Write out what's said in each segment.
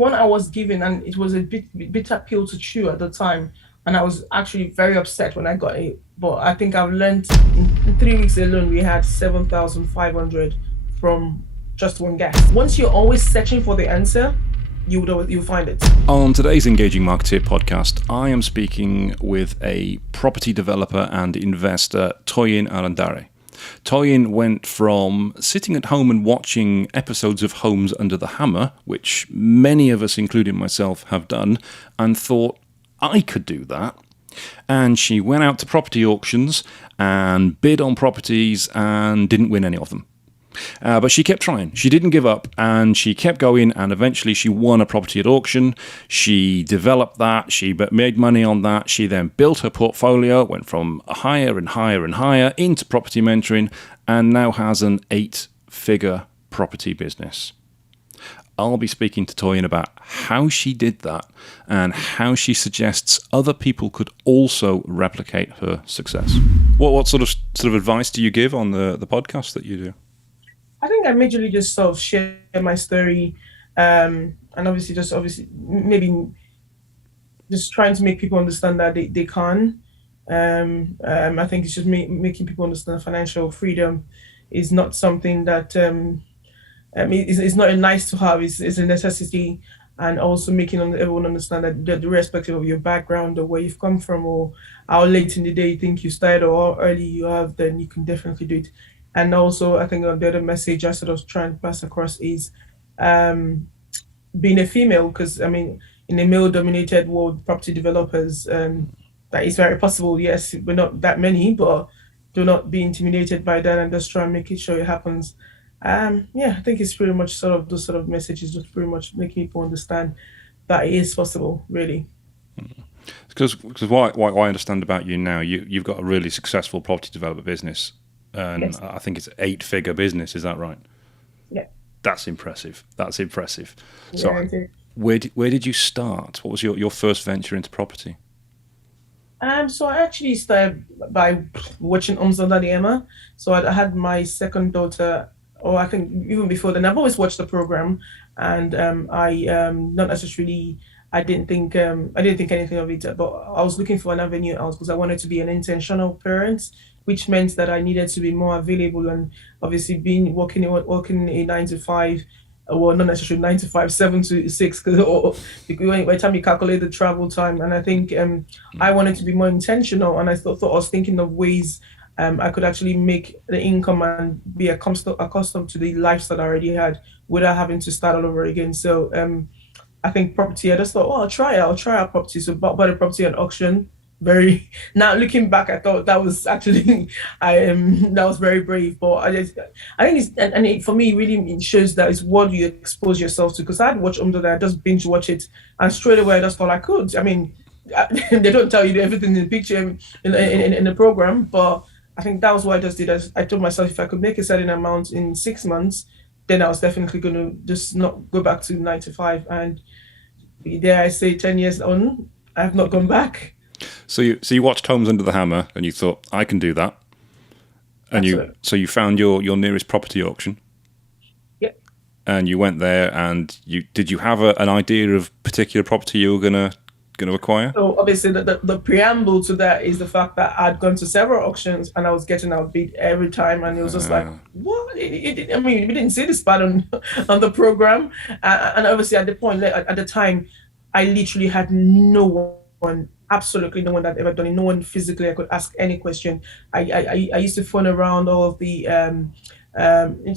one I was given, and it was a bitter pill to chew at the time, and I was actually very upset when I got it. But I think I've learned in 3 weeks alone, we had 7,500 from just one guest. Once you're always searching for the answer, you'll find it. On today's Engaging Marketeer podcast, I am speaking with a property developer and investor, Toyin Ayandare. Toyin went from sitting at home and watching episodes of Homes Under the Hammer, which many of us, including myself, have done, and thought, I could do that. And she went out to property auctions and bid on properties and didn't win any of them. But she kept trying. She didn't give up, and she kept going, and eventually she won a property at auction. She developed that. She made money on that. She then built her portfolio, went from higher and higher and higher into property mentoring, and now has an 8-figure property business. I'll be speaking to Toyin about how she did that and how she suggests other people could also replicate her success. What sort of advice do you give on the podcast that you do? I think I majorly just sort of share my story, and obviously maybe just trying to make people understand that they can. I think it's just making people understand financial freedom is not something that it's not a nice to have. It's a necessity, and also making everyone understand that irrespective of your background or where you've come from or how late in the day you think you started or how early you have, then you can definitely do it. And also, I think the other message I sort of try and pass across is being a female, because, I mean, in a male-dominated world, property developers, that is very possible. Yes, we're not that many, but do not be intimidated by that and just try and make it sure it happens. I think it's pretty much sort of those sort of messages, just pretty much making people understand that it is possible, really. Because what I understand about you now, you've got a really successful property developer business. And yes. I think it's an 8-figure business. Is that right? Yeah. That's impressive. Yeah, So, where did you start? What was your first venture into property? So I actually started by watching Homes Under the Hammer. So I had my second daughter, or I think even before then. I've always watched the program, and not necessarily. I didn't think anything of it, but I was looking for an avenue else because I wanted to be an intentional parent, which meant that I needed to be more available, and obviously working a 9 to 5, well, not necessarily 9 to 5, 7 to 6, because by the time you calculate the travel time, and I think I wanted to be more intentional, and I thought I was thinking of ways I could actually make the income and be accustomed to the lifestyle I already had without having to start all over again. So I think property, I just thought, I'll try out property. So bought a property at auction. Now looking back, I thought that was actually that was very brave. But I think it's, and it, for me, really it shows that it's what you expose yourself to. Because I had watched Umdo, I just binge watch it, and straight away I just thought I could. I mean, they don't tell you everything in the picture in the program, but I think that was what I just did. I told myself if I could make a certain amount in 6 months, then I was definitely going to just not go back to 9 to 5. And dare I say, 10 years on, I have not gone back. So you watched Homes Under the Hammer and you thought, I can do that. And you found your nearest property auction. Yep. And you went there, and did you have an idea of particular property you were going to acquire? So obviously the preamble to that is the fact that I'd gone to several auctions and I was getting outbid every time, and it was just like, what? I mean, we didn't see this part on the program, and obviously at the time, I literally had no one, absolutely no one that ever done it, no one physically I could ask any question. I used to phone around all of the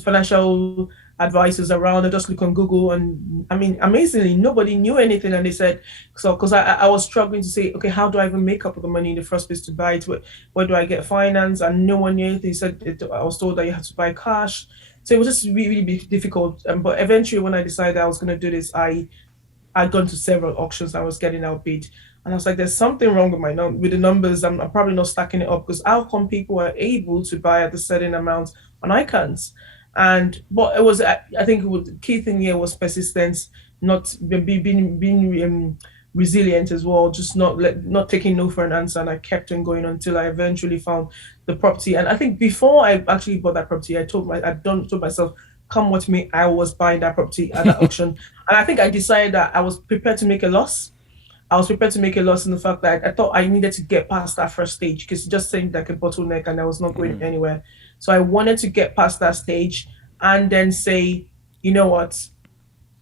financial advisors around and just look on Google, and I mean, amazingly, nobody knew anything, and they said, so because I was struggling to say, okay, how do I even make up the money in the first place to buy it? Where do I get finance? And no one knew anything. They said I was told that you had to buy cash, so it was just really, really difficult. But eventually, when I decided I was going to do this, I'd gone to several auctions. I was getting outbid, and I was like, there's something wrong with the numbers. I'm probably not stacking it up, because how come people are able to buy at a certain amount and I can't? But it was, I think the key thing here was persistence, not being resilient as well, just not taking no for an answer. And I kept on going until I eventually found the property. And I think before I actually bought that property, I told myself, come what may, I was buying that property at that auction. And I think I decided that I was prepared to make a loss. I was prepared to make a loss in the fact that I thought I needed to get past that first stage because it just seemed like a bottleneck and I was not going anywhere. So I wanted to get past that stage and then say, you know what,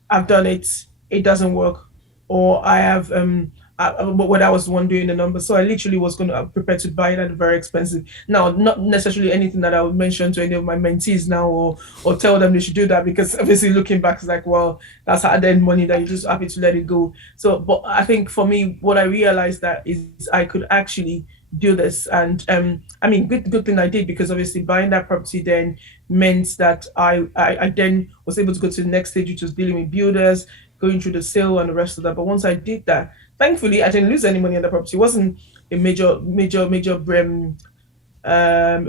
I've done it, it doesn't work, or I have but what I was the one doing the numbers. So I literally was going to prepare to buy it at very expensive. Now, not necessarily anything that I would mention to any of my mentees now or tell them they should do that because obviously looking back it's like, well, that's hard earned money that you're just happy to let it go. So, but I think for me, what I realized that is I could actually do this, and I mean, good thing I did because obviously buying that property then meant that I then was able to go to the next stage, which was dealing with builders, going through the sale and the rest of that. But once I did that, thankfully, I didn't lose any money on the property. It wasn't a major it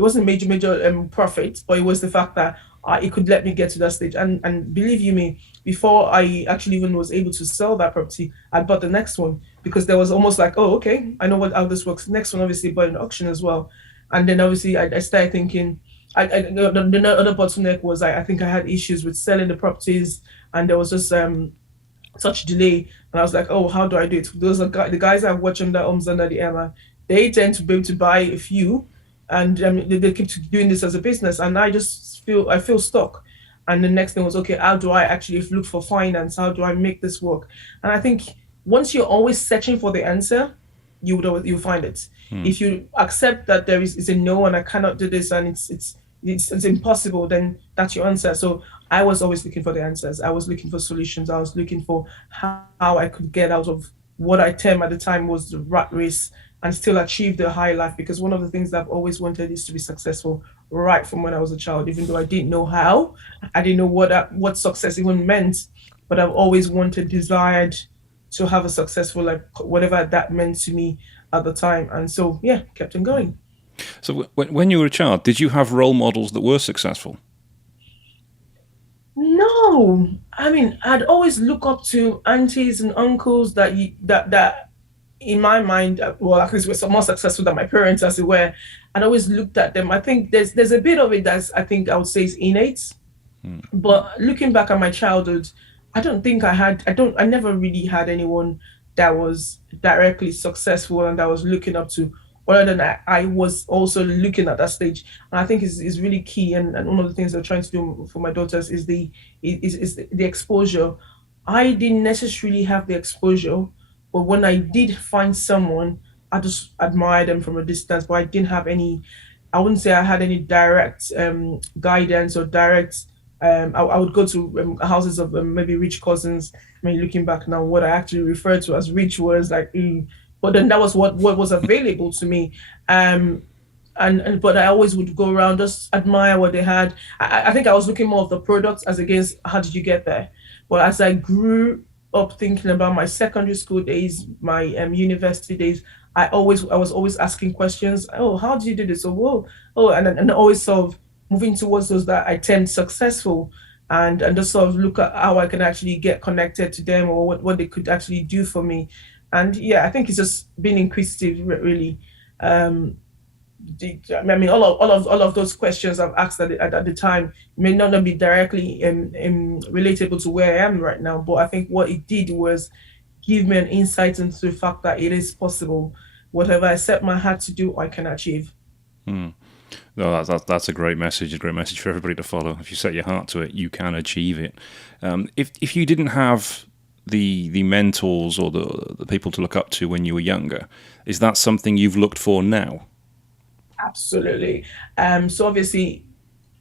wasn't major profit, but it was the fact that it could let me get to that stage. And believe you me, before I actually even was able to sell that property, I bought the next one because there was almost like, oh, okay, I know what how this works. The next one obviously bought an auction as well, and then obviously I started thinking. The other bottleneck was I think I had issues with selling the properties, and there was just such delay. And I was like, oh, how do I do it? Those are the guys I watch under under the Emma. They tend to be able to buy a few, and they keep doing this as a business. And I feel stuck. And the next thing was, okay, how do I actually look for finance? How do I make this work? And I think once you're always searching for the answer, you'll find it. If you accept that there is a no and I cannot do this and it's impossible, then that's your answer. So I was always looking for the answers. I was looking for solutions. I was looking for how I could get out of what I term at the time was the rat race and still achieve the high life. Because one of the things that I've always wanted is to be successful right from when I was a child, even though I didn't know how, I didn't know what success even meant, but I've always wanted, desired to have a successful life, whatever that meant to me at the time. And so, yeah, kept on going. So when you were a child, did you have role models that were successful? No, I mean, I'd always look up to aunties and uncles that in my mind, well, at least were more successful than my parents, as it were. I'd always looked at them. I think there's a bit of it that's I think I would say is innate. But looking back at my childhood, I never really had anyone that was directly successful and that I was looking up to. Other than that, I was also looking at that stage. And I think is really key. And one of the things I'm trying to do for my daughters is is the exposure. I didn't necessarily have the exposure, but when I did find someone, I just admired them from a distance, but I didn't have any, I wouldn't say I had any direct guidance or direct. I would go to houses of maybe rich cousins. I mean, looking back now, what I actually referred to as rich was like, but then that was what was available to me. Um, and but I always would go around just admire what they had. I think I was looking more of the products as against how did you get there. But as I grew up thinking about my secondary school days, my university days, I was always asking questions. Oh, how did you do this? Oh, whoa, oh, and always sort of moving towards those that I termed successful. And just sort of look at how I can actually get connected to them or what they could actually do for me. And yeah, I think it's just being inquisitive, really. Um, I mean, all of those questions I've asked at the time may not be directly relatable to where I am right now, but I think what it did was give me an insight into the fact that it is possible. Whatever I set my heart to do, I can achieve. No, that's a great message for everybody to follow. If you set your heart to it, you can achieve it. If you didn't have the mentors or the people to look up to when you were younger, is that something you've looked for now? Absolutely. So obviously,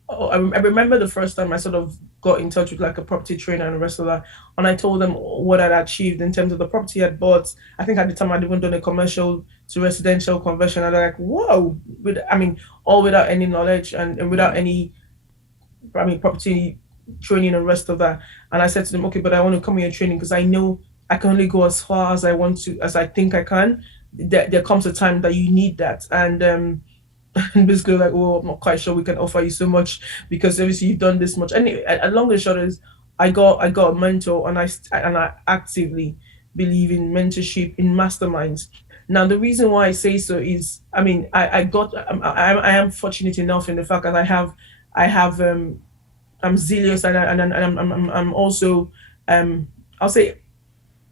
I remember the first time I sort of got in touch with like a property trainer and the rest of that, and I told them what I'd achieved in terms of the property I'd bought. I think at the time I'd even done a commercial to residential conversion, and they're like, "Whoa!" I mean, all without any knowledge and without any, I mean, property training and the rest of that. And I said to them, "Okay, but I want to come here training because I know I can only go as far as I want to, as I think I can. There comes a time that you need that." And basically like, well, I'm not quite sure we can offer you so much because obviously you've done this much. Anyway, long and short is, I got a mentor, and I actively believe in mentorship in masterminds. Now, the reason why I say so is, I mean, I am fortunate enough in the fact that I have I'm zealous, I'm also I'll say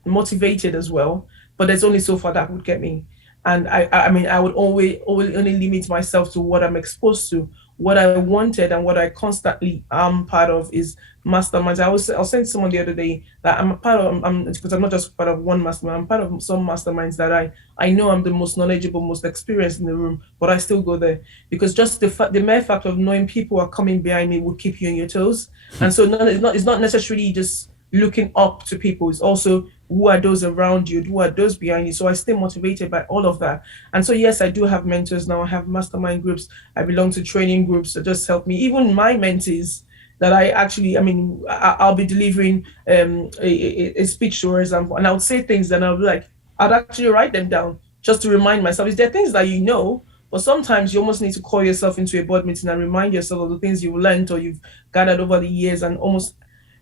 motivated as well. But there's only so far that would get me. And I mean, I would always only limit myself to what I'm exposed to. What I wanted and what I constantly am part of is masterminds. I was saying to someone the other day that I'm a part of, because I'm not just part of one mastermind, I'm part of some masterminds that I know I'm the most knowledgeable, most experienced in the room, but I still go there because just the mere fact of knowing people are coming behind me will keep you on your toes. And so it's not necessarily just looking up to people. It's also who are those around you, who are those behind you. So I stay motivated by all of that. And so yes, I do have mentors now. I have mastermind groups. I belong to training groups that just help me. Even my mentees that I mean, I'll be delivering a speech, for example, and I would say things, and I'll be like, I'd actually write them down just to remind myself. Is there things that you know, but sometimes you almost need to call yourself into a board meeting and remind yourself of the things you've learned or you've gathered over the years, and almost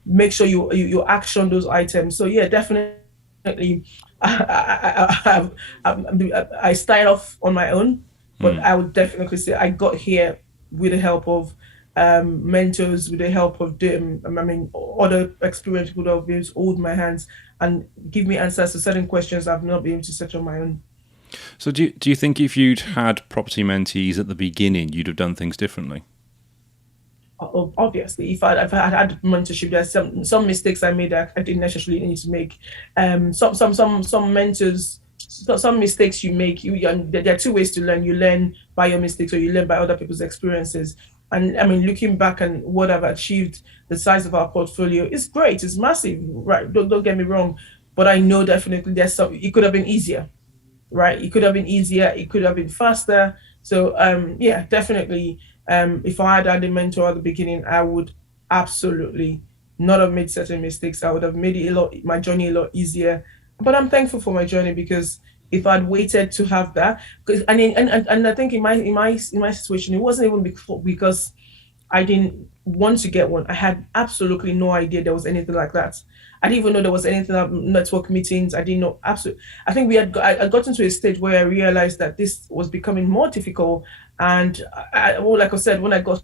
make sure you action those items. So yeah, definitely, I started off on my own, but I would definitely say I got here with the help of mentors, with the help of I mean, other experienced people that have been able to hold my hands and give me answers to certain questions I've not been able to set on my own. So do you think if you'd had property mentees at the beginning, you'd have done things differently? Obviously, if I had mentorship, there's some mistakes I made that I didn't necessarily need to make. Some mentors, some mistakes you make. There are two ways to learn. You learn by your mistakes, or you learn by other people's experiences. And I mean, looking back and what I've achieved, the size of our portfolio is great. It's massive, right? Don't get me wrong, but I know definitely there's some. It could have been easier, right? It could have been easier. It could have been faster. So yeah, definitely. If I had a mentor at the beginning, I would absolutely not have made certain mistakes. I would have made it my journey a lot easier. But I'm thankful for my journey because if I'd waited to have that, because and I think in my situation, it wasn't even because I didn't want to get one. I had absolutely no idea there was anything like that. I didn't even know there was anything like network meetings. I didn't know absolutely. I think I got into a stage where I realized that this was becoming more difficult. And well, like I said, when I got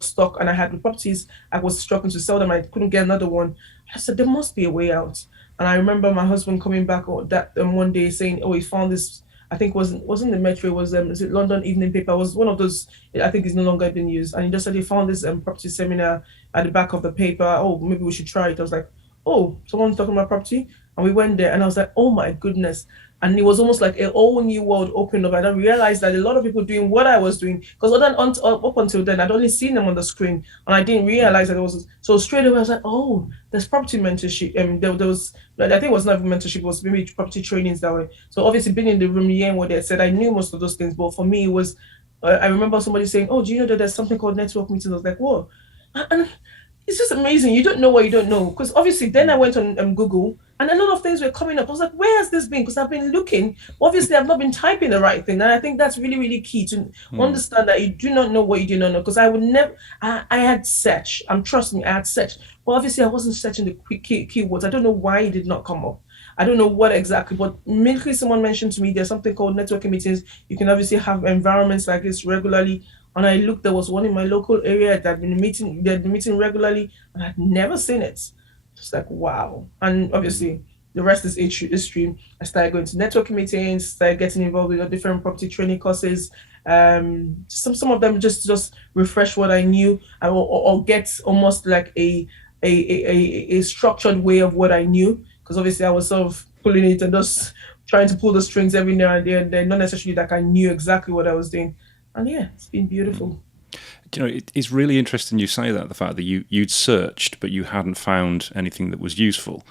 stuck and I had the properties, I was struggling to sell them. I couldn't get another one. I said there must be a way out. And I remember my husband coming back that one day saying, "Oh, he found this. I think wasn't the Metro. It was is it London Evening Paper? It was one of those. I think it's no longer being used." And he just said he found this property seminar at the back of the paper. Oh, maybe we should try it. I was like, "Oh, someone's talking about property," and we went there, and I was like, "Oh my goodness." And it was almost like a whole new world opened up. And I realized that a lot of people doing what I was doing, because up until then, I'd only seen them on the screen, and I didn't realize that it was so straight away. I was like, "Oh, there's property mentorship." There was, I think it was not even mentorship; it was maybe property trainings that way. So obviously, being in the room, hearing what they said, I knew most of those things. But for me, it was. I remember somebody saying, "Oh, do you know that there's something called network meetings?" I was like, "Whoa!" And it's just amazing. You don't know what you don't know. Because obviously, then I went on Google and a lot of things were coming up. I was like, where has this been? Because I've been looking. Obviously, I've not been typing the right thing. And I think that's really, really key to understand that you do not know what you do not know. Because I would never, I had search. Trust me, I had search. But obviously, I wasn't searching the quick keywords. I don't know why it did not come up. I don't know what exactly, but immediately someone mentioned to me there's something called networking meetings. You can obviously have environments like this regularly. And I looked, there was one in my local area that they'd been meeting regularly, and I'd never seen it. Just like, wow. And obviously, the rest is history. I started going to networking meetings, started getting involved with different property training courses. Some of them just refresh what I knew, or get almost like a structured way of what I knew. Because obviously, I was sort of pulling it and just trying to pull the strings every now and then, not necessarily like I knew exactly what I was doing. And yeah, it's been beautiful. You know, it's really interesting you say that, the fact that you'd searched but you hadn't found anything that was useful.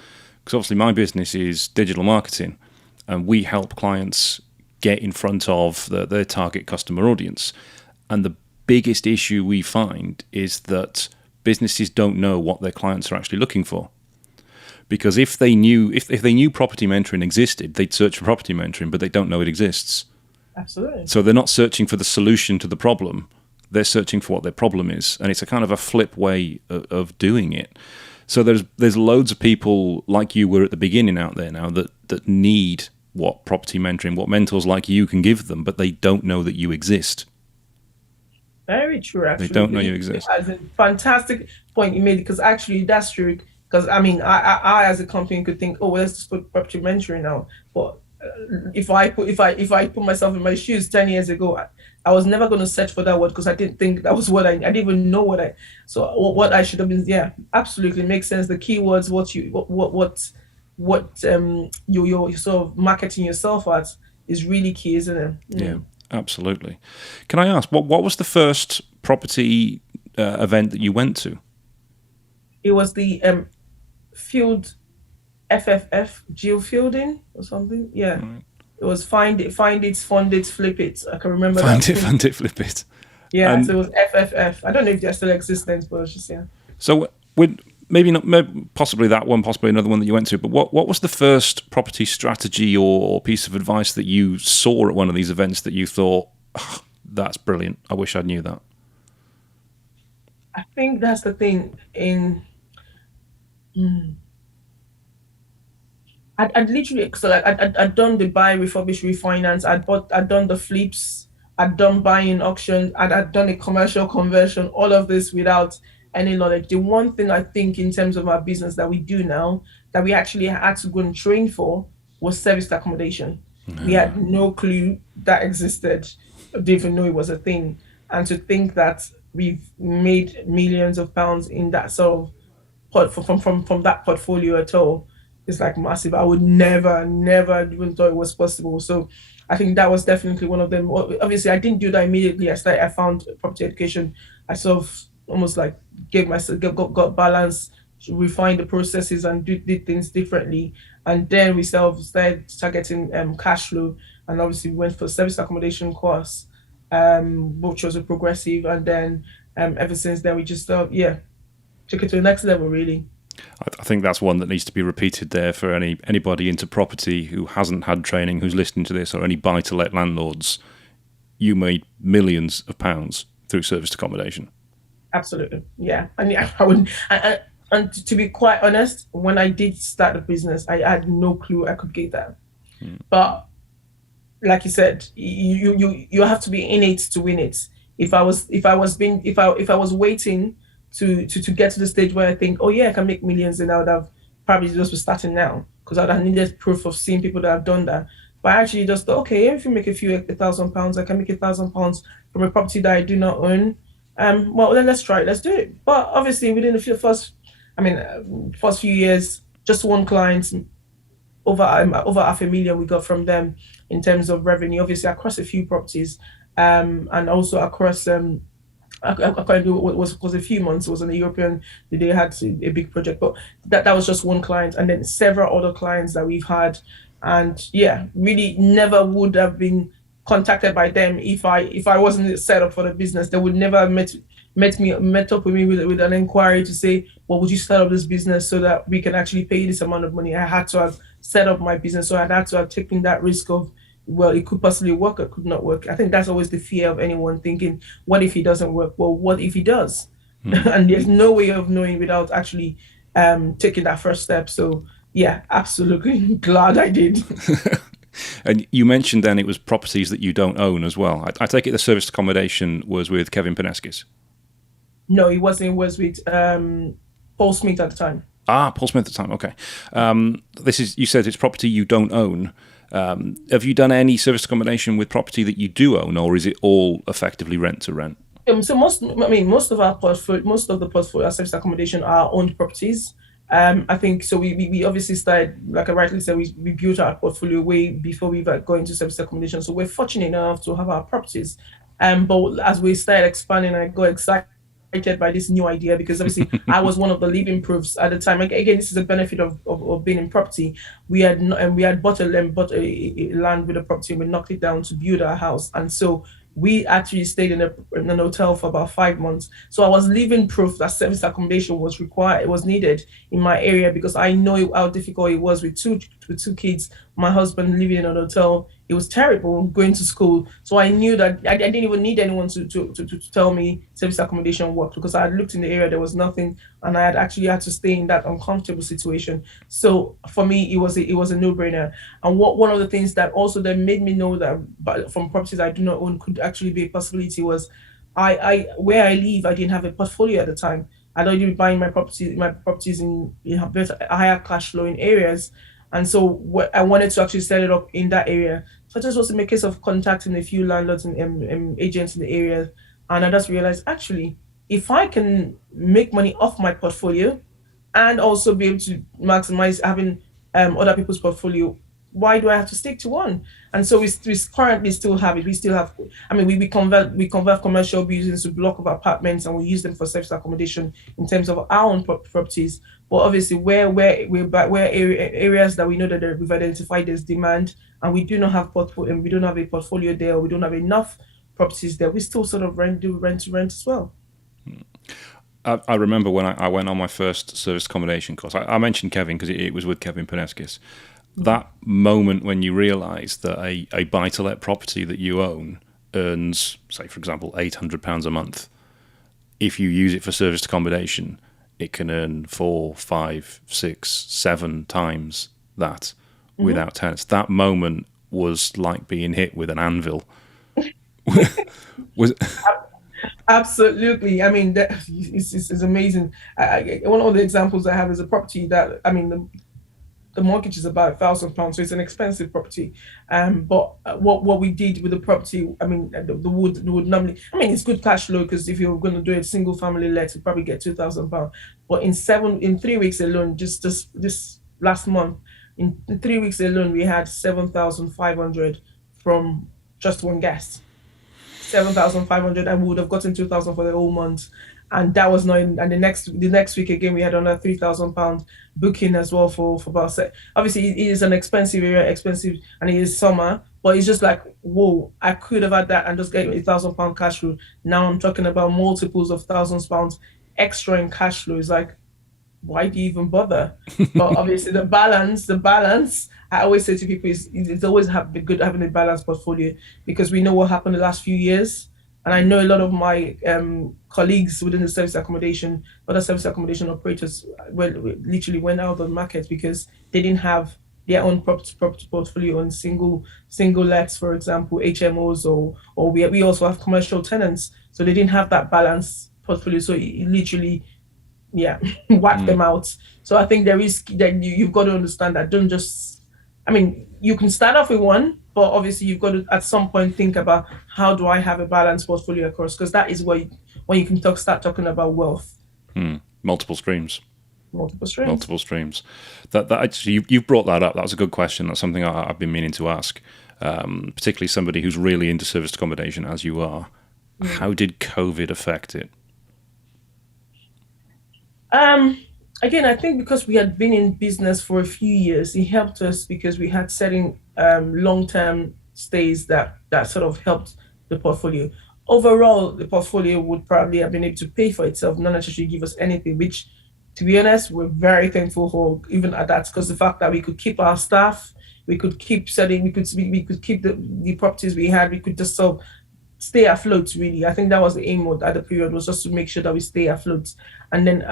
Because obviously my business is digital marketing, and we help clients get in front of their target customer audience. And the biggest issue we find is that businesses don't know what their clients are actually looking for. Because if they knew property mentoring existed, they'd search for property mentoring, but they don't know it exists. Absolutely. So they're not searching for the solution to the problem. They're searching for what their problem is. And it's a kind of a flip way of doing it. So there's loads of people like you were at the beginning out there now that need what property mentoring, what mentors like you can give them, but they don't know that you exist. Very true, They don't know actually. you exist. As a fantastic point you made, because actually that's true. Because I mean, I as a company could think, oh, well, let's just put property mentoring now. But if I put myself in my shoes 10 years ago, I was never going to search for that word because I didn't think that was what I didn't even know what I so what I should have been. Yeah, absolutely makes sense. The keywords, what you're sort of marketing yourself at is really key, isn't it? Yeah, absolutely. Can I ask what was the first property event that you went to? It was the field FFF geofielding or something. Yeah, it was find it, fund it, flip it. I can remember that. Find it, flip it. Yeah, so And it was FFF. I don't know if they're still existent, but it's just yeah. so, with maybe not, possibly that one, possibly another one that you went to. But what was the first property strategy or piece of advice that you saw at one of these events that you thought, "Oh, that's brilliant. I wish I knew that." I think that's the thing. I'd literally so like I'd done the buy, refurbish, refinance. I'd done the flips. I'd done buying auction. I'd done a commercial conversion. All of this without any knowledge. The one thing I think in terms of our business that we do now that we actually had to go and train for was service accommodation. We had no clue that existed. Didn't even know it was a thing. And to think that we've made millions of pounds in that sort of from that portfolio at all is like massive. I would never even thought it was possible. So I think that was definitely one of them. Obviously, I didn't do that immediately. I found property education. I sort of almost like gave myself got balance, refined the processes, and did things differently. And then we started targeting cash flow, and obviously we went for service accommodation course, which was a progressive, and then ever since then we just yeah took it to the next level really. I think that's one that needs to be repeated there for anybody into property who hasn't had training, who's listening to this, or any buy-to-let landlords. You made millions of pounds through serviced accommodation. Absolutely, yeah. I mean, I wouldn't. And to be quite honest, when I did start the business, I had no clue I could get that. But like you said, you have to be in it to win it. If I was waiting to get to the stage where I think, oh yeah, I can make millions, then I would have probably just be starting now because I'd have needed proof of seeing people that have done that. But I actually just thought, okay, if you make a 1,000 pounds, I can make £1,000 from a property that I do not own. Well then let's try it, let's do it. But obviously within the first few years, just one client over 500,000 we got from them in terms of revenue. Obviously across a few properties, and also across I can't do what was a few months. It was in the European. They had a big project, but that was just one client, and then several other clients that we've had, and yeah, really never would have been contacted by them if I wasn't set up for the business. They would never have met up with me with an inquiry to say, well, would you start up this business so that we can actually pay this amount of money? I had to have set up my business, so I had to have taken that risk of, well, it could possibly work, it could not work. I think that's always the fear of anyone thinking, what if it doesn't work? Well, what if it does? And there's no way of knowing without actually taking that first step. So yeah, absolutely glad I did. And you mentioned then it was properties that you don't own as well. I take it the serviced accommodation was with Kevin Paneskis. No, it wasn't. It was with Paul Smith at the time. Ah, Paul Smith at the time. Okay. This is, you said it's property you don't own. Have you done any service accommodation with property that you do own, or is it all effectively rent to rent? So most of the portfolio, our service accommodation, are owned properties. I think so. We obviously started, like I rightly said, we built our portfolio way before we were going to service accommodation. So we're fortunate enough to have our properties. But as we started expanding, I got excited by this new idea because obviously I was one of the living proofs at the time. Again, this is a benefit of being in property. We had bought a land with a property and we knocked it down to build our house, and so we actually stayed in an hotel for about 5 months. So I was living proof that service accommodation was required, it was needed in my area because I know how difficult it was with two kids, my husband living in an hotel. It was terrible going to school. So I knew that I didn't even need anyone to tell me service accommodation worked because I had looked in the area, there was nothing, and I had actually had to stay in that uncomfortable situation. So for me, it was a no-brainer. And one of the things that also then made me know that from properties I do not own could actually be a possibility was I where I live, I didn't have a portfolio at the time. I'd already been buying my properties in better, higher cash flowing areas, and so I wanted to actually set it up in that area. So I just was in a case of contacting a few landlords and agents in the area, and I just realized actually, if I can make money off my portfolio and also be able to maximize having other people's portfolio, why do I have to stick to one? And so we currently still have it. We still have, I mean, we convert commercial buildings to block of apartments, and we use them for service accommodation in terms of our own properties. But obviously, where areas that we know that we've identified there's demand, and we do not have portfolio, and we don't have a portfolio there, or we don't have enough properties there, we still sort of do rent to rent as well. I remember when I went on my first service accommodation course. I mentioned Kevin because it was with Kevin Paneskis. That moment when you realise that a buy-to-let property that you own earns, say, for example, £800 a month. If you use it for serviced accommodation, it can earn 4, 5, 6, 7 times that Mm-hmm. without tenants. That moment was like being hit with an anvil. was Absolutely. I mean, it's amazing. One of the examples I have is a property that, I mean, the mortgage is about £1,000, so it's an expensive property. But what we did with the property, I mean, the wood normally, I mean, it's good cash flow because if you're going to do a single family let, you probably get £2,000. But in 3 weeks alone, just this last month, in 3 weeks alone, we had 7,500 from just one guest. 7,500, and we would have gotten 2,000 for the whole month. And that was not in, and the next week again we had another £3,000 booking as well for about obviously it is an expensive area, expensive, and it is summer, but it's just like, whoa, I could have had that and just get £1,000 cash flow. Now I'm talking about multiples of £1,000s extra in cash flow. It's like, why do you even bother? But obviously the balance, I always say to people is it's always good having a balanced portfolio, because we know what happened the last few years. And I know a lot of my colleagues within the service accommodation, other service accommodation operators, literally went out of the market because they didn't have their own property portfolio on single lets, for example, HMOs, or we also have commercial tenants, so they didn't have that balance portfolio. So it literally, yeah, wipe them out. So I think there is that you've got to understand that. Don't just, I mean, you can start off with one, but obviously you've got to at some point think about how do I have a balanced portfolio across, because that is where when you can start talking about wealth. multiple streams. Multiple streams. Multiple streams. That actually, you've brought that up. That was a good question. That's something I've been meaning to ask, particularly somebody who's really into serviced accommodation, as you are. How did COVID affect it? Um, Again, I think because we had been in business for a few years, it helped us because we had certain long-term stays that sort of helped the portfolio. Overall, the portfolio would probably have been able to pay for itself, not necessarily give us anything, which, to be honest, we're very thankful for even at that, because the fact that we could keep our staff, we could keep selling, we could keep the properties we had, we could just sort of stay afloat. Really, I think that was the aim at the period, was just to make sure that we stay afloat. And then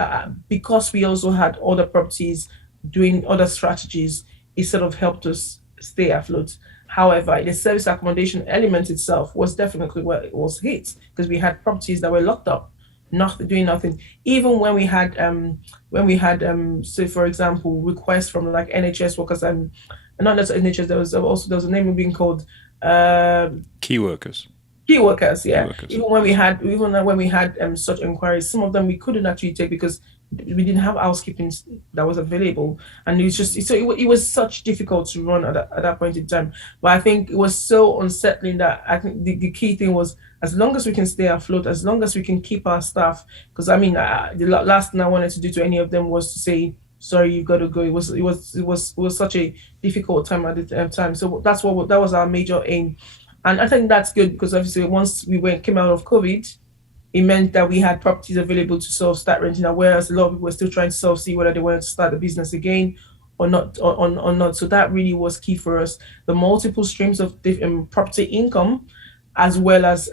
because we also had other properties doing other strategies, it sort of helped us stay afloat. However, the service accommodation element itself was definitely where it was hit, because we had properties that were locked up, nothing, doing nothing. Even when we had say for example requests from like NHS workers, and not just NHS, there was a name being called Key workers. key workers. Key Yeah, workers. even when we had such inquiries, some of them we couldn't actually take because we didn't have housekeeping that was available, and it was just so it was such difficult to run at that point in time. But I think it was so unsettling that I think the key thing was, as long as we can stay afloat, as long as we can keep our staff, because I mean the last thing I wanted to do to any of them was to say sorry, you've got to go. It was such a difficult time at the time. So that was our major aim. And I think that's good, because obviously once came out of COVID, it meant that we had properties available to sort of start renting out, whereas a lot of people were still trying to sort of see whether they wanted to start a business again or not, or not. So that really was key for us. The multiple streams of property income, as well as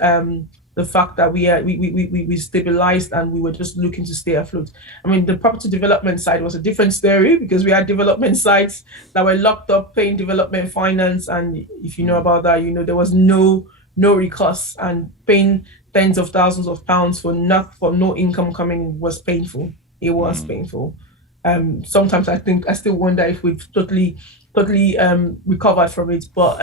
the fact that we stabilized and we were just looking to stay afloat. I mean, the property development side was a different story, because we had development sites that were locked up paying development finance, and if you know about that, there was no recourse, and paying tens of thousands of pounds for no income coming in was painful. It was painful. Sometimes I think I still wonder if we've totally recovered from it, but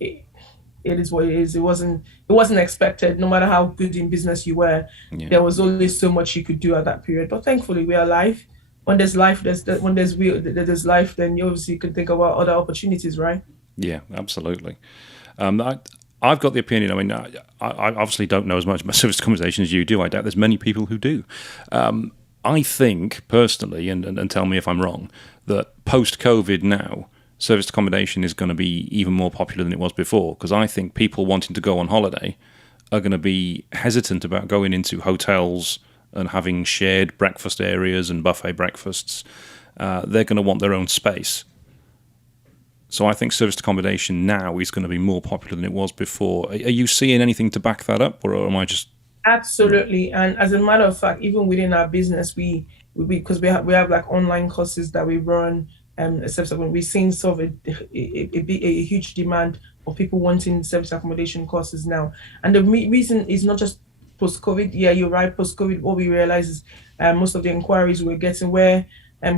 it is what it is. It wasn't expected. No matter how good in business you were, Yeah. there was only so much you could do at that period. But thankfully, we are alive. When there's life, when there's life, then you obviously can think about other opportunities, right? Yeah, absolutely. I, I've got the opinion. I mean, I obviously don't know as much about service accommodation as you do. I doubt there's many people who do. I think personally, and tell me if I'm wrong, that post COVID now, service accommodation is going to be even more popular than it was before. Because I think people wanting to go on holiday are going to be hesitant about going into hotels and having shared breakfast areas and buffet breakfasts. They're going to want their own space. So I think serviced accommodation now is going to be more popular than it was before. Are you seeing anything to back that up, or am I just wrong? Absolutely. And as a matter of fact, even within our business, because we have like online courses that we run, service when we've seen sort of a huge demand of people wanting service accommodation courses now. And the reason is not just post COVID. Yeah, you're right. Post COVID, what we realize is most of the inquiries we're getting where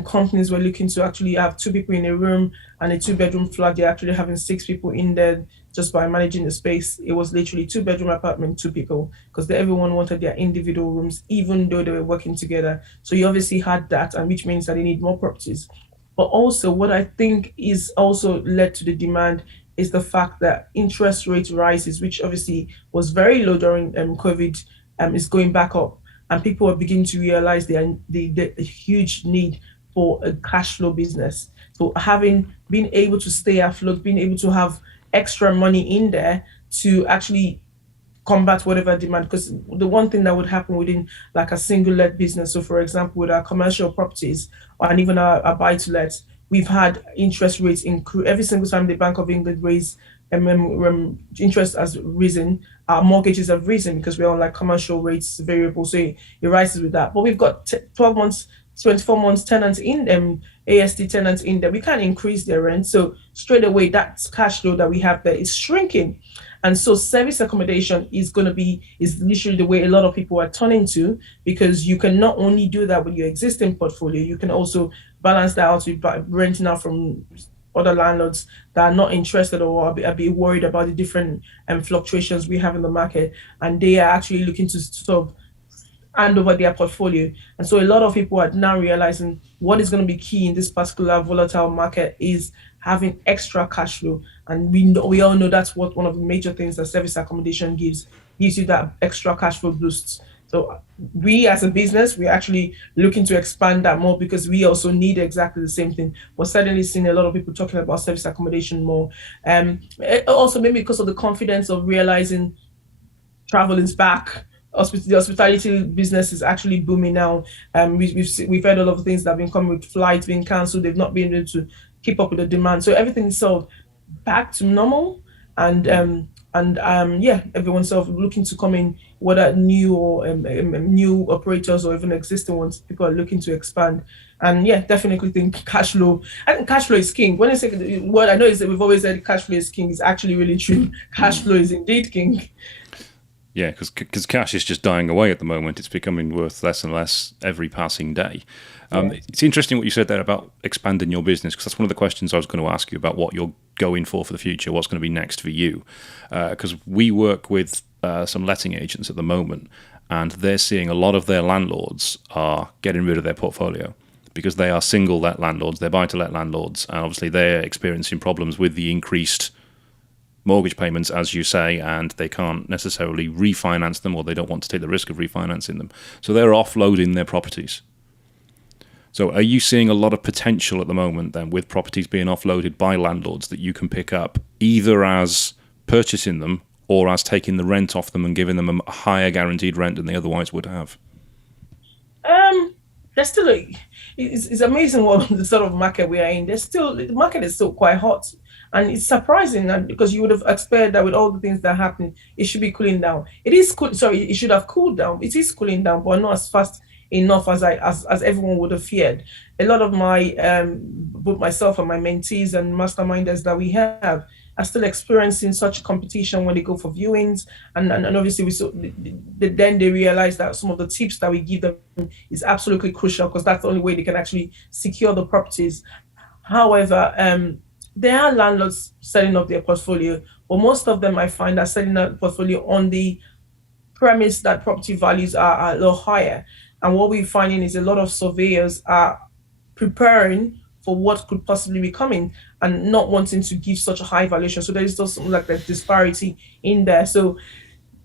companies were looking to actually have two people in a room and a two-bedroom flat. They're actually having six people in there just by managing the space. It was literally two-bedroom apartment, two people, because everyone wanted their individual rooms, even though they were working together. So you obviously had that, and which means that they need more properties. But also, what I think is also led to the demand is the fact that interest rate rises, which obviously was very low during COVID, is going back up, and people are beginning to realize the huge need for a cash flow business. So having been able to stay afloat, being able to have extra money in there to actually combat whatever demand. Because the one thing that would happen within like a single let business, so for example, with our commercial properties and even our buy to lets, we've had interest rates increase every single time the Bank of England raised interest has risen, our mortgages have risen because we're on like commercial rates variable, so it rises with that. But we've got 12 months, 24 months tenants in them, AST tenants in there. We can't increase their rent, so straight away that cash flow that we have there is shrinking. And so service accommodation is literally the way a lot of people are turning to, because you can not only do that with your existing portfolio, you can also balance that out with renting out from other landlords that are not interested or are be worried about the different fluctuations we have in the market, and they are actually looking to sort of hand over their portfolio. And so a lot of people are now realizing what is going to be key in this particular volatile market is having extra cash flow. And we all know that's what one of the major things that service accommodation gives you that extra cash flow boosts. So we as a business, we're actually looking to expand that more because we also need exactly the same thing. We're certainly seeing a lot of people talking about service accommodation more. Also maybe because of the confidence of realizing travel is back. The hospitality business is actually booming now. We've heard a lot of things that have been coming with flights being cancelled. They've not been able to keep up with the demand. So everything is sort of back to normal, and yeah, everyone's sort of looking to come in, whether new or new operators or even existing ones. People are looking to expand, and yeah, definitely think cash flow. I think cash flow is king. When I say the word, I know is that we've always said cash flow is king. It's actually really true. Cash flow is indeed king. Yeah, because cash is just dying away at the moment. It's becoming worth less and less every passing day. Yeah. It's interesting what you said there about expanding your business, because that's one of the questions I was going to ask you about what you're going for the future, what's going to be next for you. Because we work with some letting agents at the moment, and they're seeing a lot of their landlords are getting rid of their portfolio because they are single let landlords, they're buy to let landlords, and obviously they're experiencing problems with the increased mortgage payments, as you say, and they can't necessarily refinance them, or they don't want to take the risk of refinancing them. So they're offloading their properties. So are you seeing a lot of potential at the moment then with properties being offloaded by landlords that you can pick up either as purchasing them or as taking the rent off them and giving them a higher guaranteed rent than they otherwise would have? There's still it's amazing what the sort of market we are in. The market is still quite hot, and it's surprising that because you would have expected that with all the things that happen, it should be cooling down. It is cool. Sorry, it should have cooled down. It is cooling down, but not as fast. enough as everyone would have feared. A lot of my both myself and my mentees and masterminders that we have are still experiencing such competition when they go for viewings, and obviously then they realize that some of the tips that we give them is absolutely crucial because that's the only way they can actually secure the properties. However, there are landlords setting up their portfolio, but most of them I find are setting up portfolio on the premise that property values are a lot higher. And what we're finding is a lot of surveyors are preparing for what could possibly be coming and not wanting to give such a high valuation. So there is still something like that disparity in there. So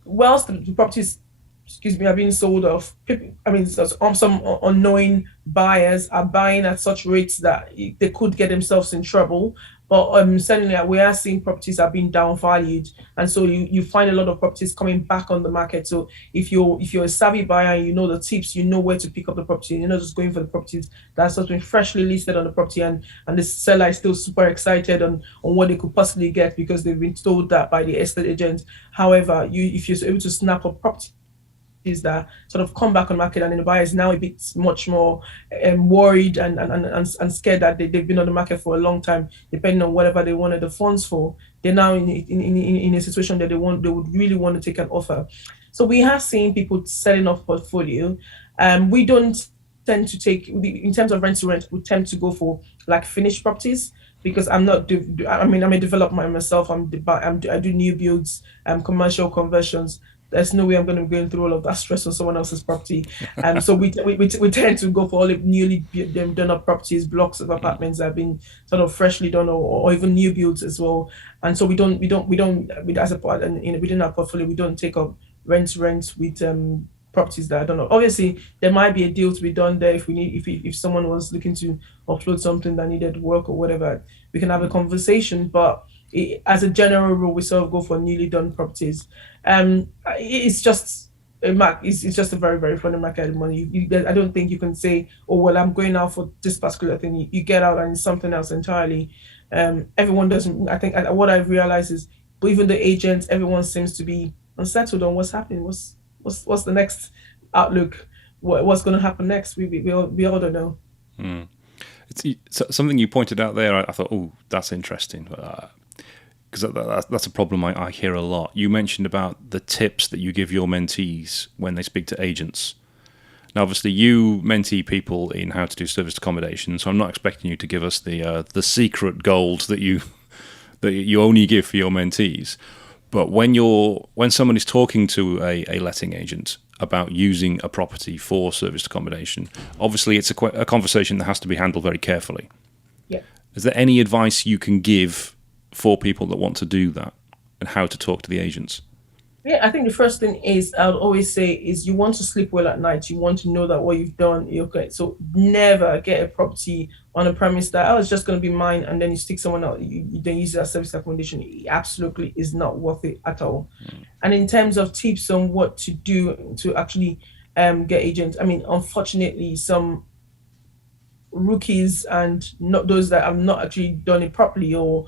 whilst the properties, excuse me, are being sold off, people, I mean, some unknowing buyers are buying at such rates that they could get themselves in trouble. But certainly, we are seeing properties are being downvalued, and so you find a lot of properties coming back on the market. So if you're a savvy buyer and you know the tips, you know where to pick up the property. You're not just going for the properties that's just been freshly listed on the property, and the seller is still super excited on what they could possibly get because they've been told that by the estate agent. However, if you're able to snap up properties that sort of come back on market, and then the buyer is now a bit much more worried and scared that they've been on the market for a long time, depending on whatever they wanted the funds for. They're now in a situation that they would really want to take an offer. So we have seen people selling off portfolio. We don't tend to take, in terms of rent to rent, we tend to go for like finished properties because I'm not. I mean, I'm a developer myself. I do new builds, commercial conversions. There's no way I'm going to be going through all of that stress on someone else's property. So we tend to go for all the newly done up properties, blocks of apartments that have been sort of freshly done, or even new builds as well. And so as a part, and within our portfolio, we don't take up rent with properties that I don't know. Obviously, there might be a deal to be done there if someone was looking to upload something that needed work or whatever, we can have a conversation. But as a general rule, we sort of go for newly done properties. It's just it's just a very very funny market at the moment. I don't think you can say, oh well, I'm going out for this particular thing. You get out and it's something else entirely. Everyone doesn't. I think what I've realized is, but even the agents, everyone seems to be unsettled on what's happening. What's the next outlook? What's going to happen next? We all don't know. It's something you pointed out there. I thought, oh, that's interesting. Because that's a problem I hear a lot. You mentioned about the tips that you give your mentees when they speak to agents. Now, obviously, you mentee people in how to do serviced accommodation, so I'm not expecting you to give us the secret gold that you only give for your mentees. But when someone is talking to a letting agent about using a property for serviced accommodation, obviously it's a conversation that has to be handled very carefully. Yeah. Is there any advice you can give for people that want to do that and how to talk to the agents? Yeah, I think the first thing is I would always say is you want to sleep well at night. You want to know that what you've done, you're okay. So never get a property on a premise that it's just going to be mine, and then you stick someone else. You then use it as service accommodation. It absolutely is not worth it at all. And in terms of tips on what to do to actually get agents, I mean, unfortunately, some rookies and not those that have not actually done it properly, or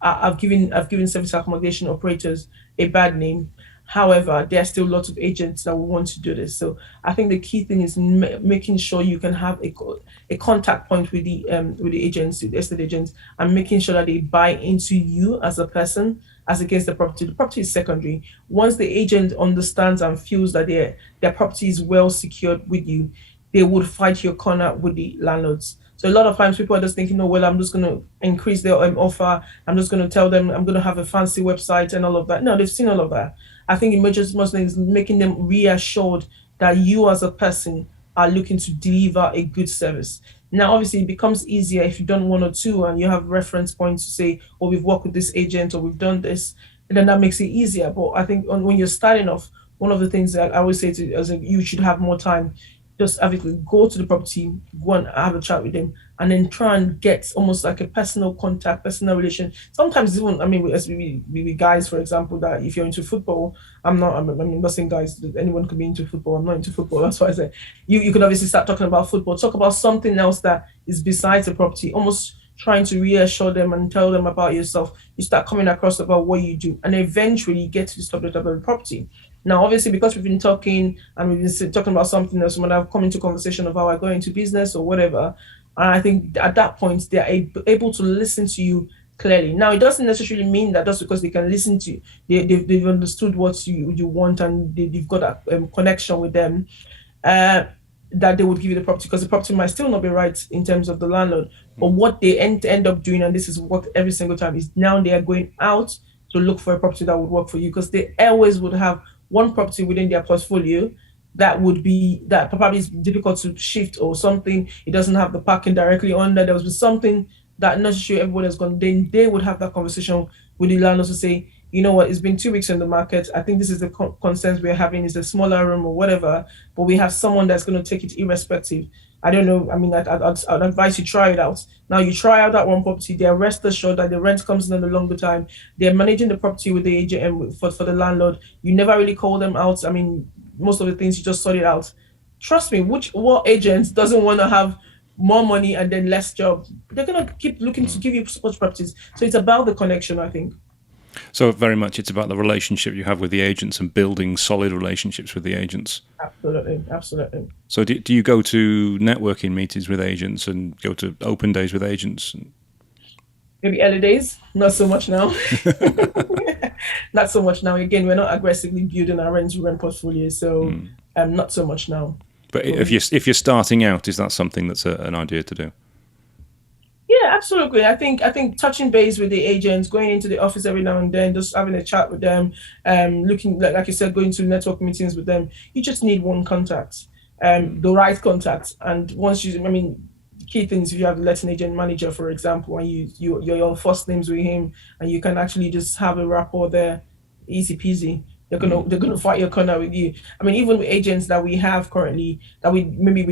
I've given service accommodation operators a bad name. However, there are still lots of agents that will want to do this. So I think the key thing is making sure you can have a contact point with the agents, the estate agents, and making sure that they buy into you as a person as against the property. The property is secondary. Once the agent understands and feels that their property is well secured with you, they would fight your corner with the landlords. So a lot of times people are just thinking, oh, well, I'm just going to increase their offer. I'm just going to tell them I'm going to have a fancy website and all of that. No, they've seen all of that. I think most things is making them reassured that you as a person are looking to deliver a good service. Now, obviously, it becomes easier if you've done one or two and you have reference points to say, oh, we've worked with this agent or we've done this, and then that makes it easier. But I think when you're starting off, one of the things that I always say you should have more time. Just obviously go to the property, go and have a chat with them, and then try and get almost like a personal contact, personal relation. Sometimes even, I mean, as we guys, for example, that if you're into football, I'm not saying guys, anyone could be into football. I'm not into football. That's why I said you could obviously start talking about football, talk about something else that is besides the property, almost trying to reassure them and tell them about yourself. You start coming across about what you do, and eventually you get to the subject about the property. Now, obviously, because we've been talking and we've been talking about something else, when I've come into conversation of how I go into business or whatever, and I think at that point they're able to listen to you clearly. Now, it doesn't necessarily mean that just because they can listen to you, they've understood what you want and they've got that connection with them, uh, that they would give you the property, because the property might still not be right in terms of the landlord. But what they end up doing, and this is what every single time, is now they are going out to look for a property that would work for you, because they always would have one property within their portfolio that would be that probably is difficult to shift or something. It doesn't have the parking directly under. There was something that not sure everyone has gone. Then they would have that conversation with the landlord to say, you know what, it's been 2 weeks in the market. I think this is the concerns we're having, is a smaller room or whatever, but we have someone that's going to take it irrespective. I don't know. I mean, I'd advise you try it out. Now you try out that one property. They're rest assured that the rent comes in a longer time. They're managing the property with the agent and for the landlord. You never really call them out. I mean, most of the things you just sort it out. Trust me, what agent doesn't want to have more money and then less job? They're gonna keep looking to give you such properties. So it's about the connection, I think. So very much it's about the relationship you have with the agents and building solid relationships with the agents. Absolutely, absolutely. So do you go to networking meetings with agents and go to open days with agents? Maybe early days, not so much now. Not so much now. Again, we're not aggressively building our rent portfolio, so not so much now. But if you're starting out, is that something that's an idea to do? Yeah, absolutely. I think touching base with the agents, going into the office every now and then, just having a chat with them, looking like you said, going to network meetings with them. You just need one contact, the right contact. And once you, I mean, key things, if you have a letting agent manager, for example, and you're on first names with him, and you can actually just have a rapport there, easy peasy. They're gonna fight your corner with you. I mean, even with agents that we have currently, that we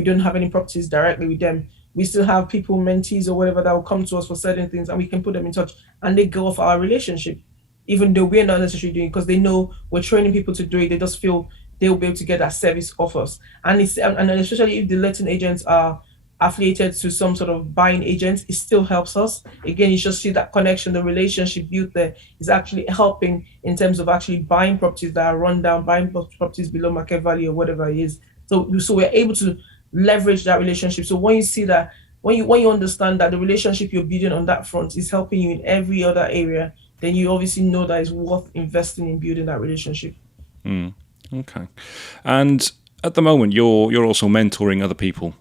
don't have any properties directly with them, we still have people, mentees or whatever, that will come to us for certain things, and we can put them in touch, and they go off our relationship, even though we're not necessarily doing it, because they know we're training people to do it. They just feel they'll be able to get that service off us, and especially if the letting agents are affiliated to some sort of buying agent, it still helps us. Again, you just see that connection, the relationship built there is actually helping in terms of actually buying properties that are run down, buying properties below market value or whatever it is. So we're able to leverage that relationship. So when you see that, when you understand that the relationship you're building on that front is helping you in every other area, then you obviously know that it's worth investing in building that relationship. Okay. And at the moment, you're also mentoring other people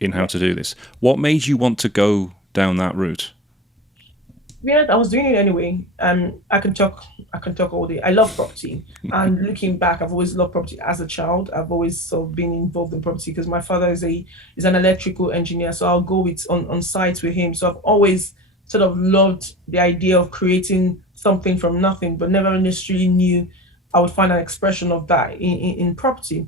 in how to do this. What made you want to go down that route? Yeah, I was doing it anyway. I can talk all day. I love property. And looking back, I've always loved property as a child. I've always sort of been involved in property because my father is an electrical engineer. So I'll go with on site with him. So I've always sort of loved the idea of creating something from nothing, but never necessarily knew I would find an expression of that in property.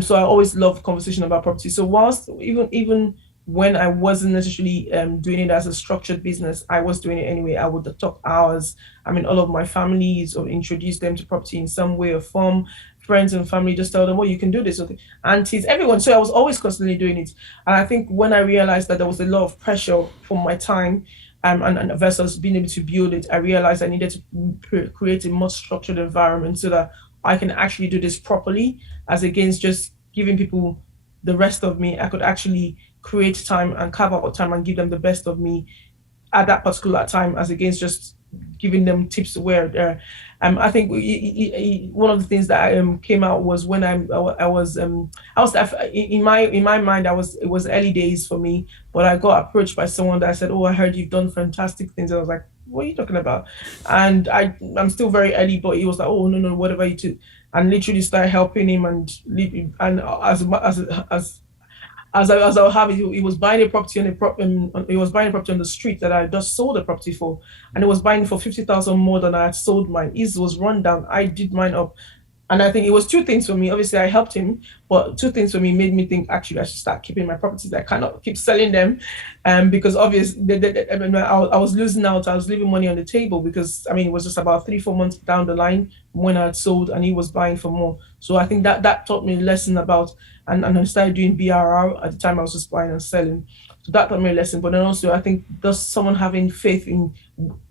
So I always love conversation about property. So whilst even when I wasn't necessarily doing it as a structured business, I was doing it anyway. I would talk hours. I mean, all of my families or introduce them to property in some way or form. Friends and family just tell them, "Oh, you can do this." Okay, aunties, everyone. So I was always constantly doing it. And I think when I realized that there was a lot of pressure for my time, and versus being able to build it, I realized I needed to create a more structured environment so that I can actually do this properly, as against just giving people the rest of me. I could actually create time and carve out time and give them the best of me at that particular time, as against just giving them tips where there. I think one of the things that came out was when I was in my mind, it was early days for me, but I got approached by someone that said, "Oh, I heard you've done fantastic things." I was like, "What are you talking about?" And I'm still very early, but he was like, "Oh, no, no, whatever you do," and literally started helping him and as I have it, he was buying a property he was buying a property on the street that I just sold the property for, and he was buying for 50,000 more than I had sold mine. His was run down. I did mine up, and I think it was two things for me. Obviously, I helped him, but two things for me made me think actually I should start keeping my properties. I cannot keep selling them, because obviously I mean, I was losing out. I was leaving money on the table because I mean it was just about 3 4 months down the line when I had sold, and he was buying for more. So I think that taught me a lesson about, and I started doing BRR at the time. I was just buying and selling. So that taught me a lesson. But then also I think just someone having faith in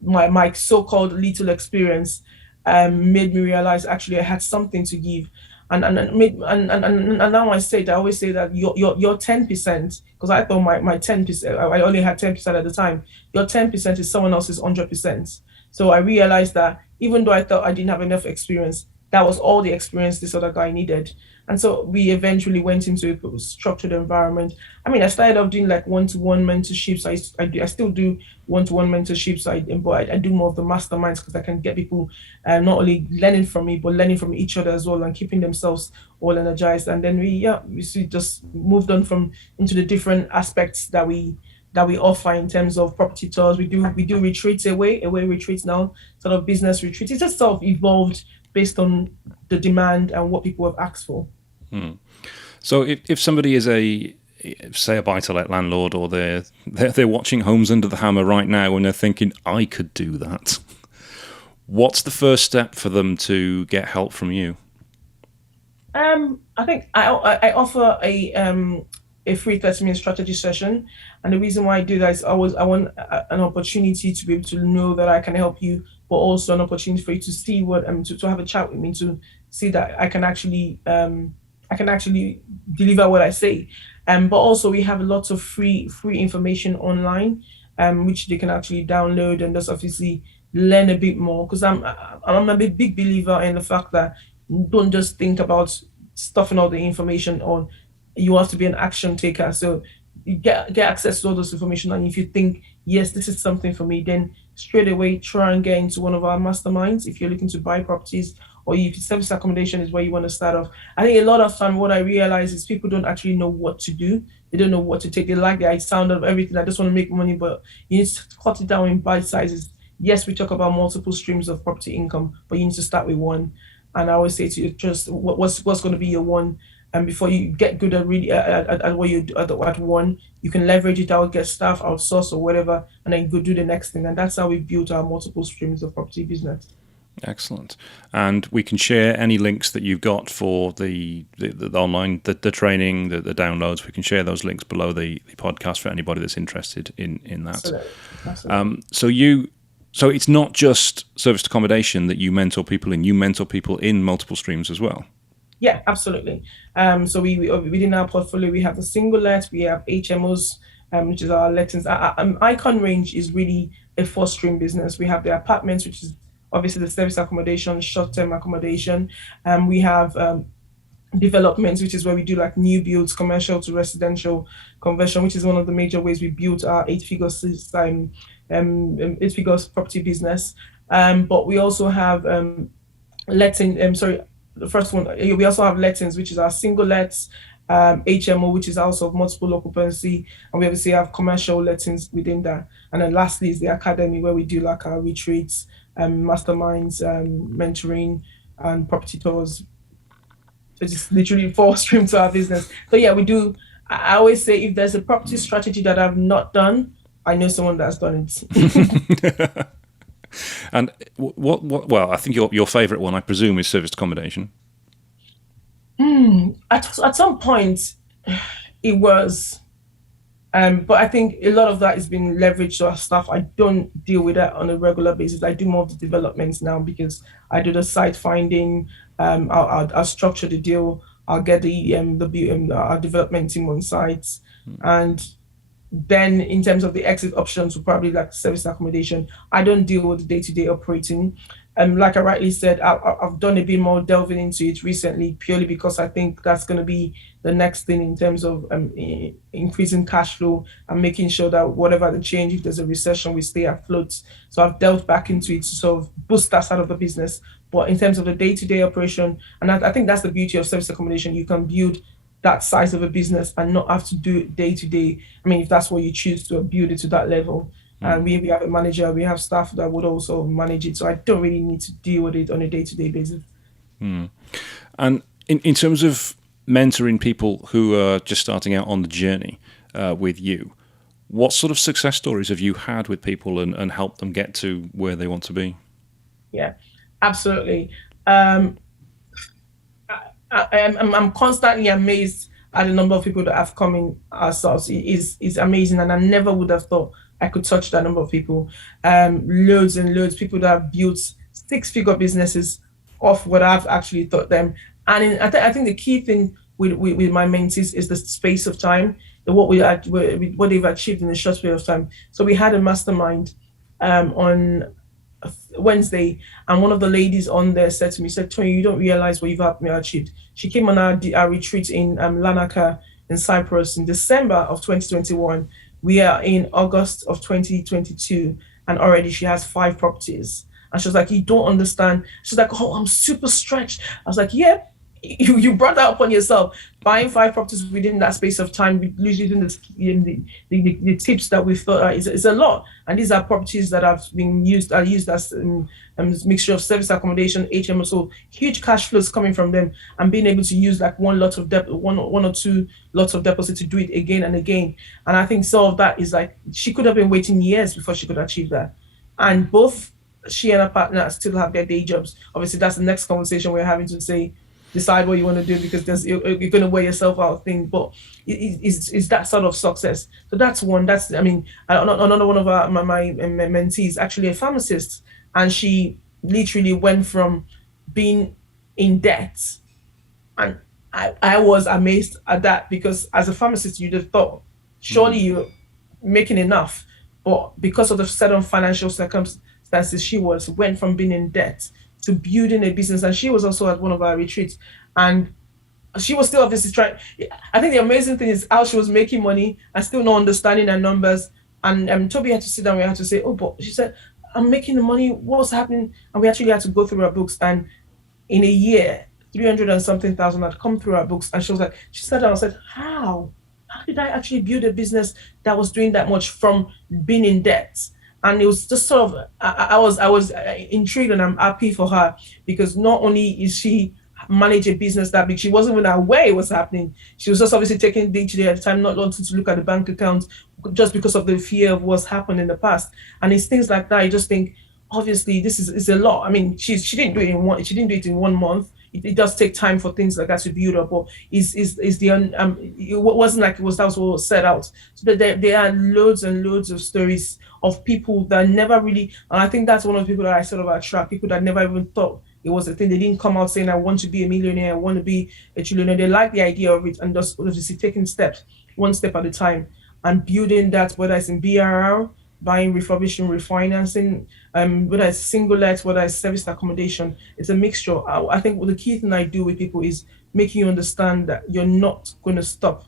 my so-called little experience, made me realize actually I had something to give. And now I always say that your 10%, because I thought my 10%, I only had 10% at the time. Your 10% is someone else's 100%. So I realized that even though I thought I didn't have enough experience, that was all the experience this other guy needed. And so we eventually went into a structured environment. I mean, I started off doing like one-to-one mentorships. I still do one-to-one mentorships. But I do more of the masterminds because I can get people not only learning from me, but learning from each other as well and keeping themselves all energized. And then we just moved on from into the different aspects that we offer in terms of property tours. We do retreats, away retreats now, sort of business retreats. It's just sort of evolved based on the demand and what people have asked for. So if somebody is say a buy-to-let landlord, or they're watching Homes Under the Hammer right now and they're thinking, I could do that, what's the first step for them to get help from you? I think I offer a free 30-minute strategy session, and the reason why I do that is I want an opportunity to be able to know that I can help you, but also an opportunity for you to see what to have a chat with me, to see that I can actually deliver what I say. But also we have lots of free information online, which they can actually download and just obviously learn a bit more. Because I'm a big believer in the fact that don't just think about stuffing all the information on. You have to be an action taker. So you get access to all this information, and if you think yes, this is something for me, then straight away try and get into one of our masterminds if you're looking to buy properties, or if service accommodation is where you want to start off. I think a lot of time what I realize is people don't actually know what to do. They don't know what to take. They like the sound of everything. I just want to make money, but you need to cut it down in bite sizes. Yes, we talk about multiple streams of property income, but you need to start with one. And I always say to you, just what's going to be your one, and before you get good at really at what you do at one, you can leverage it out, get staff, outsource or whatever, and then go do the next thing. And that's how we built our multiple streams of property business. Excellent. And we can share any links that you've got for the online, the training, the downloads. We can share those links below the podcast for anybody that's interested in that. Absolutely. Absolutely. So it's not just serviced accommodation that you mentor people in. You mentor people in multiple streams as well. Yeah, absolutely. So we within our portfolio we have the single let, we have HMOs, which is our lettings. Icon range is really a four-stream business. We have the apartments, which is obviously the service accommodation, short-term accommodation. We have developments, which is where we do like new builds, commercial to residential conversion, which is one of the major ways we built our eight figures property business. But we also have letting. Sorry, the first one. We also have lettings, which is our single lets. HMO, which is also multiple occupancy, and we obviously have commercial lettings within that. And then lastly is the academy, where we do like our retreats, masterminds, mentoring, and property tours. So it's literally four streams to our business. So yeah, we do. I always say if there's a property strategy that I've not done, I know someone that's done it. And what? Well, I think your favourite one, I presume, is serviced accommodation. At some point, it was. But I think a lot of that is being leveraged to our staff. I don't deal with that on a regular basis. I do more of the developments now because I do the site finding. I'll structure the deal. I'll get our development team on sites, and then in terms of the exit options, we probably like service accommodation. I don't deal with the day-to-day operating. Like I rightly said, I've done a bit more delving into it recently, purely because I think that's going to be the next thing in terms of increasing cash flow and making sure that whatever the change, if there's a recession, we stay afloat. So I've delved back into it to sort of boost that side of the business. But in terms of the day-to-day operation, and I think that's the beauty of service accommodation, you can build that size of a business and not have to do it day to day. I mean, if that's what you choose to build it to that level. And we have a manager, we have staff that would also manage it. So I don't really need to deal with it on a day-to-day basis. And in terms of mentoring people who are just starting out on the journey with you, what sort of success stories have you had with people and helped them get to where they want to be? Yeah, absolutely. I'm constantly amazed at the number of people that have come in ourselves. It's amazing, and I never would have thought I could touch that number of people. Loads and loads people that have built six-figure businesses off what I've actually taught them. And I think the key thing with my mentees is the space of time, what they've achieved in a short period of time. So we had a mastermind on Wednesday, and one of the ladies on there said to me, said, Tony, you don't realize what you've helped me achieve. She came on our retreat in Lanaka in Cyprus in December of 2021. We are in August of 2022, and already she has 5 properties. And she was like, you don't understand. She's like, oh, I'm super stretched. I was like, yeah, you brought that upon yourself. Buying 5 properties within that space of time, using the tips that we've thought is a lot. And these are properties that have been are used as mixture of service accommodation, HMO, so huge cash flows coming from them, and being able to use like one or two lots of deposit to do it again and again. And I think some of that is like she could have been waiting years before she could achieve that. And both she and her partner still have their day jobs. Obviously, that's the next conversation we're having to say decide what you want to do, because you're going to wear yourself out thing. But it's that sort of success. So that's one. That's, I mean, another one of my mentees, actually a pharmacist, and she literally went from being in debt, and I was amazed at that, because as a pharmacist you'd have thought surely you're making enough, but because of the certain financial circumstances, she went from being in debt to building a business. And she was also at one of our retreats, and she was still obviously trying. I think the amazing thing is how she was making money and still not understanding her numbers. And Toby had to sit down. We had to say, oh, but she said, I'm making the money. What's happening? And we actually had to go through her books. And in a year, 300 and something thousand had come through our books. And she was like, she sat down and said, how did I actually build a business that was doing that much from being in debt? And it was just sort of, I was intrigued, and I'm happy for her, because not only is she manage a business that big, she wasn't even aware it was happening. She was just obviously taking day to day at a time, not wanting to look at the bank account just because of the fear of what's happened in the past. And it's things like that. You just think, obviously, this is a lot. I mean, she didn't do it in one. She didn't do it in 1 month. It does take time for things like that to build up. But it wasn't like that was what was set out. So there are loads and loads of stories of people that never really. And I think that's one of the people that I sort of attract. People that never even thought it was a thing. They didn't come out saying, I want to be a millionaire, I want to be a trillionaire. They like the idea of it, and just obviously taking steps, one step at a time, and building that, whether it's in BRR, buying, refurbishing, refinancing, whether it's single let, whether it's service accommodation. It's a mixture. I think the key thing I do with people is making you understand that you're not going to stop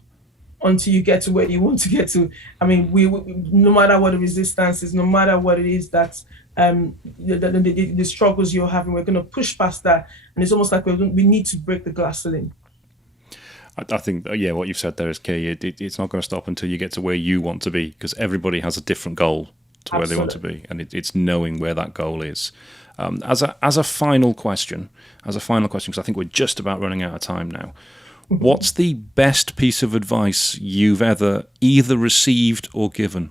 until you get to where you want to get to. I mean, we no matter what the resistance is, no matter what it is that the struggles you're having, we're going to push past that. And it's almost like we need to break the glass ceiling. I think, yeah, what you've said there is key. It's not going to stop until you get to where you want to be, because everybody has a different goal to where they want to be, and it's knowing where that goal is. As a final question, because I think we're just about running out of time now. What's the best piece of advice you've ever either received or given?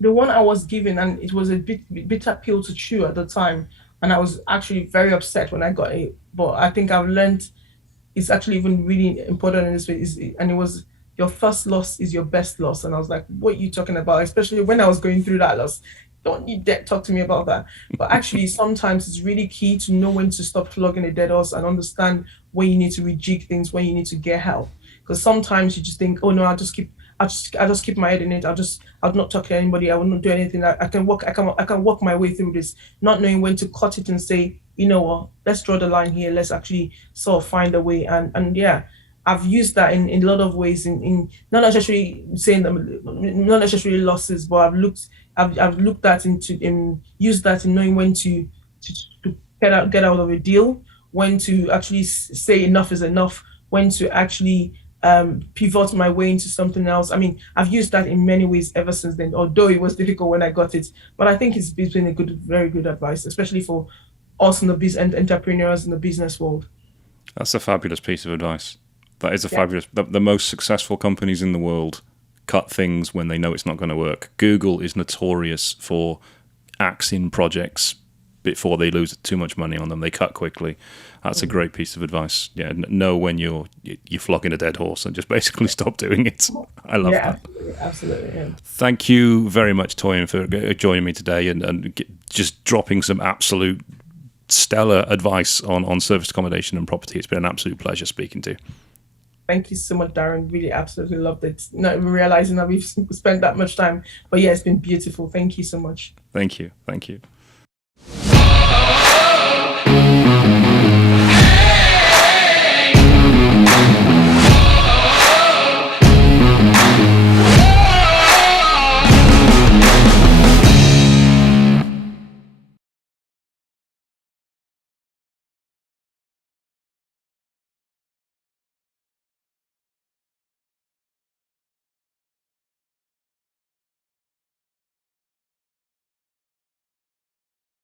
The one I was given, and it was a bitter pill to chew at the time, and I was actually very upset when I got it. But I think I've learned it's actually even really important in this way. And it was, your first loss is your best loss. And I was like, what are you talking about? Especially when I was going through that loss. Don't you dare talk to me about that. But actually, sometimes it's really key to know when to stop flogging a dead horse and understand when you need to rejig things, when you need to get help. Because sometimes you just think, oh no, I'll just keep my head in it. I'll not talk to anybody. I will not do anything. I can walk my way through this, not knowing when to cut it and say, you know what, let's draw the line here. Let's actually sort of find a way. And yeah, I've used that in a lot of ways, in not necessarily saying them, not necessarily losses, but I've looked at used that in knowing when to get out of a deal, when to actually say enough is enough, when to actually pivot my way into something else. I mean, I've used that in many ways ever since then, although it was difficult when I got it. But I think it's been very good advice, especially for us in the business and entrepreneurs in the business world. That's a fabulous piece of advice. That is fabulous. The most successful companies in the world cut things when they know it's not going to work. Google is notorious for axing projects before they lose too much money on them. They cut quickly. That's a great piece of advice. Yeah, know when you're flogging a dead horse and just basically stop doing it. I love Yeah, that. absolutely, absolutely. Yeah. Thank you very much, Toyin, for joining me today and just dropping some absolute stellar advice on service accommodation and property. It's been an absolute pleasure speaking to you. Thank you so much, Darren. Really, absolutely loved it. Not even realizing that we've spent that much time, but yeah, it's been beautiful. Thank you so much. Thank you. Thank you.